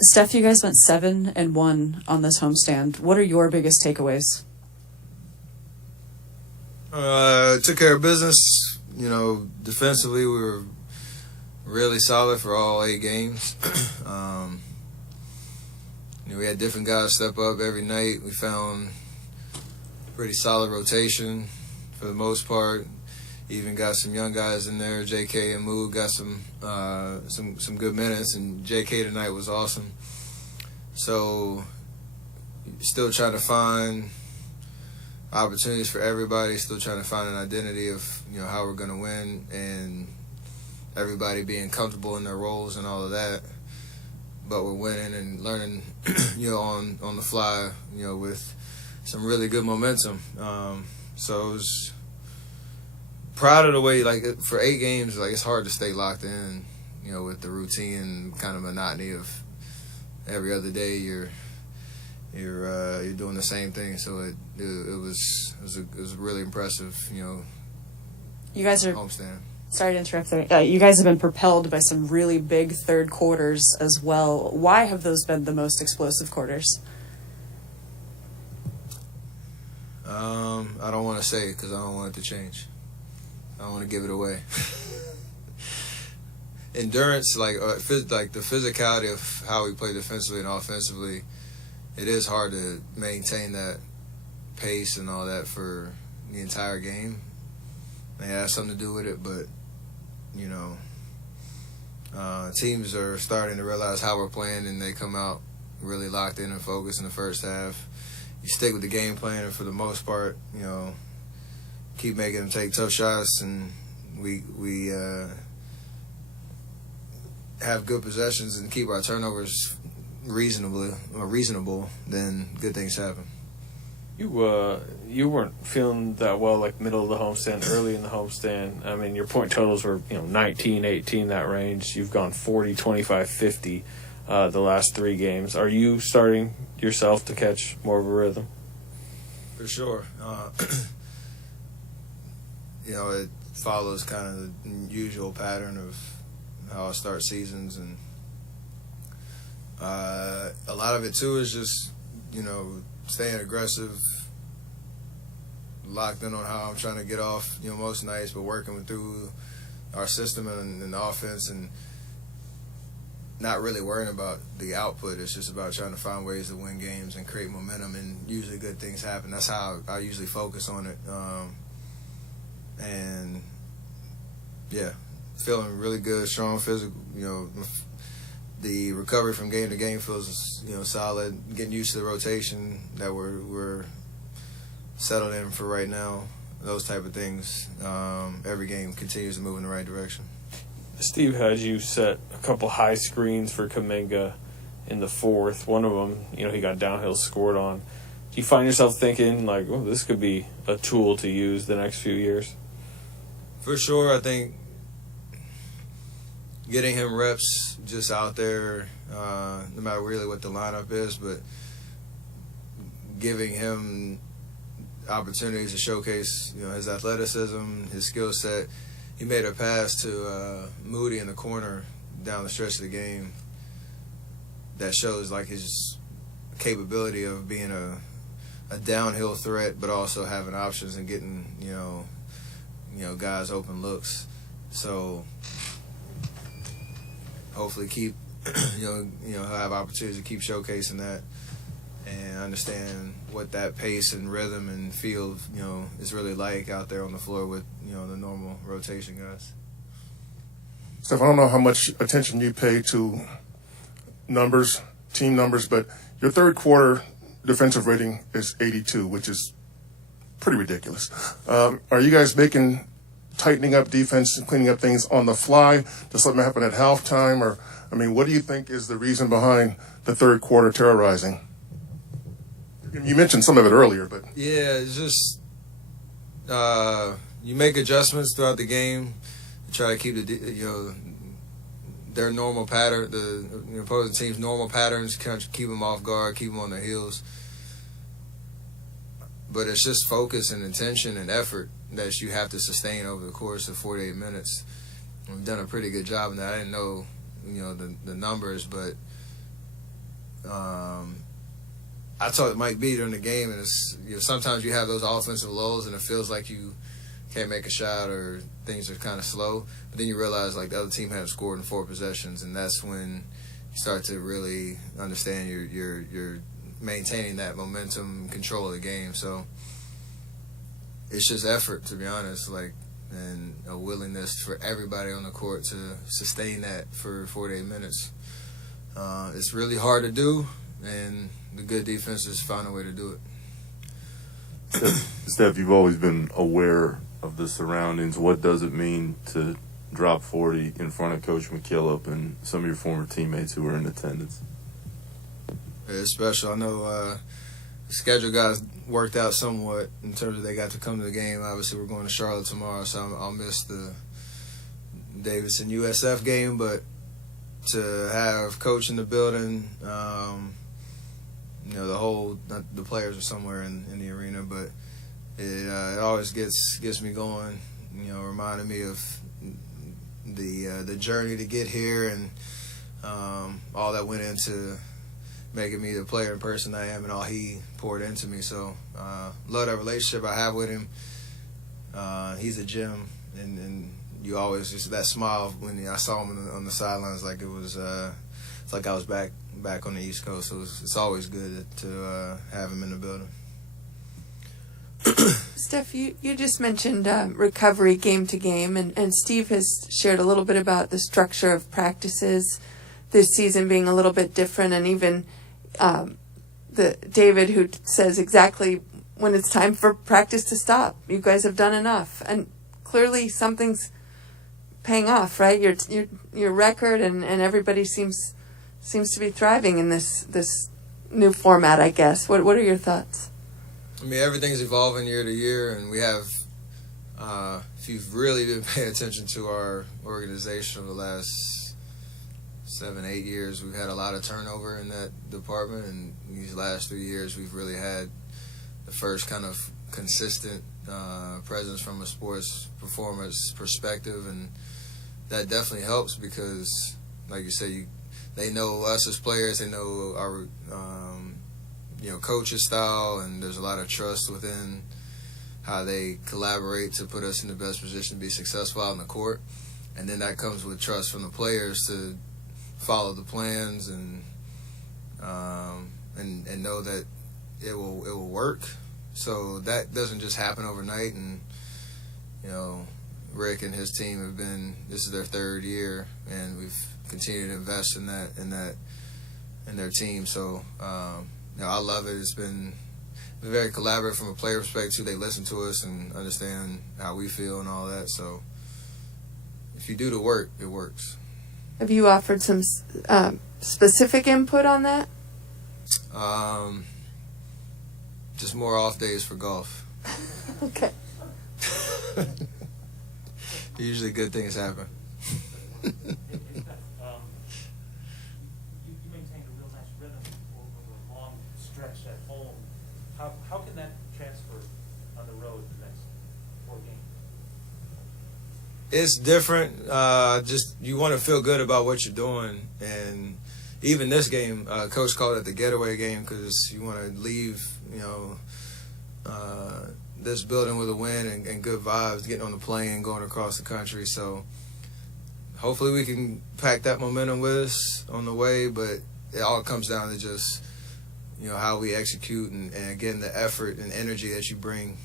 Steph, you guys went 7-1 on this homestand. What are your biggest takeaways? Took care of business. Defensively, we were really solid for all 8 games. We had different guys step up every night. We found pretty solid rotation for the most part. Even got some young guys in there. J.K. and Moog got some good minutes, and J.K. tonight was awesome. So, still trying to find opportunities for everybody. Still trying to find an identity of how we're going to win, and everybody being comfortable in their roles and all of that. But we're winning and learning, on the fly, with some really good momentum. So it was proud of the way, for 8 games, it's hard to stay locked in, with the routine and kind of monotony of every other day you're doing the same thing. So it was really impressive, You guys are homestand. Sorry to interrupt there. You guys have been propelled by some really big third quarters as well. Why have those been the most explosive quarters? I don't want to say it because I don't want it to change. I don't want to give it away. Endurance, the physicality of how we play defensively and offensively, it is hard to maintain that pace and all that for the entire game. It has something to do with it, but teams are starting to realize how we're playing, and they come out really locked in and focused in the first half. You stick with the game plan, and for the most part, keep making them take tough shots, and we have good possessions and keep our turnovers reasonable, then good things happen. You weren't feeling that well, middle of the homestand, early in the homestand. I mean, your point totals were 19, 18, that range. You've gone 40, 25, 50 the last 3 games. Are you starting yourself to catch more of a rhythm? For sure. It follows kind of the usual pattern of how I start seasons, and a lot of it too is just staying aggressive, locked in on how I'm trying to get off, most nights, but working through our system and the offense, and not really worrying about the output. It's just about trying to find ways to win games and create momentum, and usually good things happen. That's how I usually focus on it. And yeah, feeling really good, strong physical, the recovery from game to game feels, solid. Getting used to the rotation that we're settled in for right now. Those type of things. Every game continues to move in the right direction. Steve had you set a couple high screens for Kuminga in the 4th. One of them, he got downhill scored on. Do you find yourself thinking, this could be a tool to use the next few years? For sure. I think getting him reps just out there, no matter really what the lineup is, but giving him opportunities to showcase, his athleticism, his skill set. He made a pass to Moody in the corner down the stretch of the game that shows his capability of being a downhill threat, but also having options and getting guys open looks. So hopefully keep have opportunities to keep showcasing that and understand what that pace and rhythm and feel is really like out there on the floor with the normal rotation guys. Steph, I don't know how much attention you pay to numbers, team numbers, but your third quarter defensive rating is 82, which is pretty ridiculous. Are you guys tightening up defense and cleaning up things on the fly to something happen at halftime? Or, what do you think is the reason behind the third quarter terrorizing? You mentioned some of it earlier, but... Yeah, it's just you make adjustments throughout the game to try to keep their normal pattern, the opposing team's normal patterns, kind of keep them off guard, keep them on their heels. But it's just focus and intention and effort that you have to sustain over the course of 48 minutes. We've done a pretty good job in that. I didn't know, the numbers, but I talked to Mike B during the game, and sometimes you have those offensive lows, and it feels like you can't make a shot or things are kind of slow. But then you realize like the other team hadn't scored in 4 possessions, and that's when you start to really understand you're maintaining that momentum, control of the game. So it's just effort, to be honest, and a willingness for everybody on the court to sustain that for 48 minutes. It's really hard to do, and the good defenses find a way to do it. Steph, you've always been aware of the surroundings. What does it mean to drop 40 in front of Coach McKillop and some of your former teammates who were in attendance? It's special. I know the schedule guys worked out somewhat in terms of they got to come to the game. Obviously, we're going to Charlotte tomorrow, so I'll miss the Davidson USF game, but to have Coach in the building, the players are somewhere in the arena, but it always gets me going. Reminding me of the journey to get here and all that went into making me the player and person I am, and all he poured into me. So love that relationship I have with him. He's a gem, and you always just that smile when I saw him on the sidelines, like it's like I was back on the East Coast. So it's always good to have him in the building. Steph, you just mentioned recovery game to game, and Steve has shared a little bit about the structure of practices this season being a little bit different, and even the David who says exactly when it's time for practice to stop. You guys have done enough, and clearly something's paying off, right? Your record and everybody seems to be thriving in this new format, I guess. What are your thoughts? I mean, everything's evolving year to year, and we have, if you've really been paying attention to our organization over the last 7-8 years, we've had a lot of turnover in that department, and these last 3 years we've really had the first kind of consistent presence from a sports performance perspective, and that definitely helps because, like you said, they know us as players, they know our coach's style, and there's a lot of trust within how they collaborate to put us in the best position to be successful out on the court. And then that comes with trust from the players to follow the plans and know that it will work. So that doesn't just happen overnight. And Rick and his team this is their 3rd year, and we've continued to invest in their team. So I love it. It's been very collaborative from a player perspective. They listen to us and understand how we feel and all that. So if you do the work, it works. Have you offered some specific input on that? Just more off days for golf. Okay. Usually good things happen. You maintained a real nice rhythm over a long stretch at home. How can that transfer on the road the next 4 games? It's different. Just you want to feel good about what you're doing, and even this game, Coach called it the getaway game because you want to leave, this building with a win and good vibes, getting on the plane, going across the country. So hopefully we can pack that momentum with us on the way, but it all comes down to just how we execute and again the effort and energy that you bring.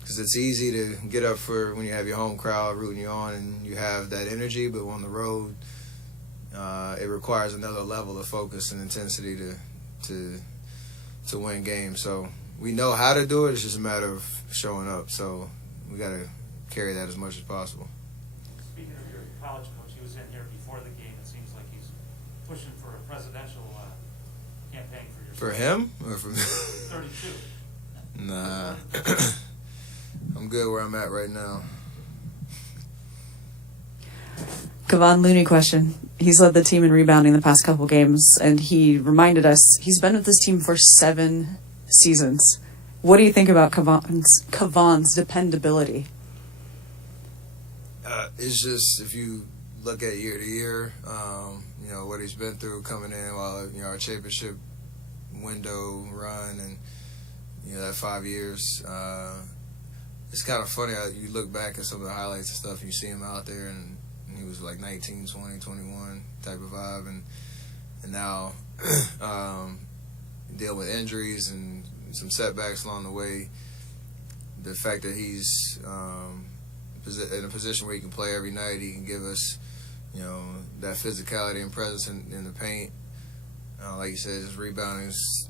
Because it's easy to get up for when you have your home crowd rooting you on and you have that energy, but on the road, it requires another level of focus and intensity to win games. So we know how to do it. It's just a matter of showing up. So we got to carry that as much as possible. Speaking of your college coach, he was in here before the game. It seems like he's pushing for a presidential campaign for your For him or for me? 32. Nah. I'm good where I'm at right now. Kevon Looney question. He's led the team in rebounding the past couple games, and he reminded us he's been with this team for 7 seasons. What do you think about Kevon's dependability? It's just if you look at year to year, what he's been through coming in while our championship window run and that 5 years. It's kind of funny how you look back at some of the highlights and stuff and you see him out there and he was like 19, 20, 21 type of vibe, and now dealing with injuries and some setbacks along the way. The fact that he's in a position where he can play every night, he can give us that physicality and presence in the paint. Like you said, his rebounding is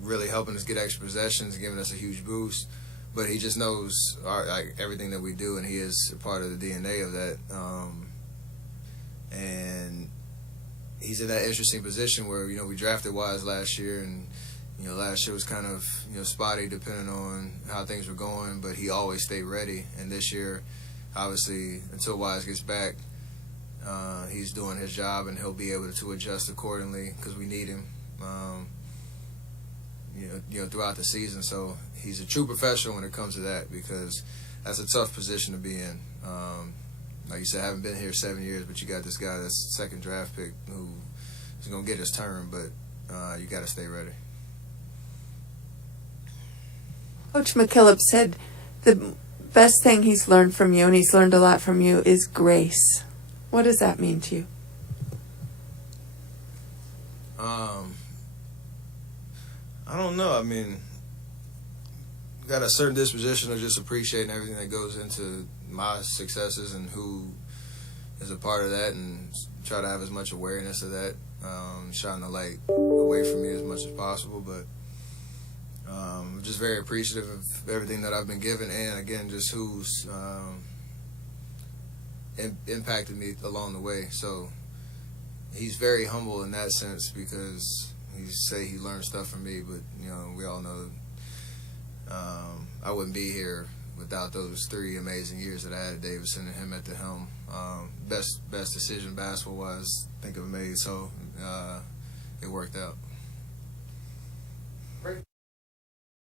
really helping us get extra possessions and giving us a huge boost. But he just knows everything that we do, and he is a part of the DNA of that. And he's in that interesting position where we drafted Wise last year, and last year was kind of spotty depending on how things were going, but he always stayed ready. And this year, obviously, until Wise gets back, he's doing his job, and he'll be able to adjust accordingly because we need him. Throughout the season. So he's a true professional when it comes to that, because that's a tough position to be in. Like you said, I haven't been here 7 years, but you got this guy that's second draft pick who is going to get his turn, but you got to stay ready. Coach McKillop said the best thing he's learned from you, and he's learned a lot from you, is grace. What does that mean to you? I don't know. I mean, got a certain disposition of just appreciating everything that goes into my successes and who is a part of that, and try to have as much awareness of that, shine the light away from me as much as possible. But I'm just very appreciative of everything that I've been given, and again, just who's impacted me along the way. So he's very humble in that sense, because he learned stuff from me, but we all know I wouldn't be here without those 3 amazing years that I had at Davidson and him at the helm. Best decision basketball wise I think I've made, so it worked out.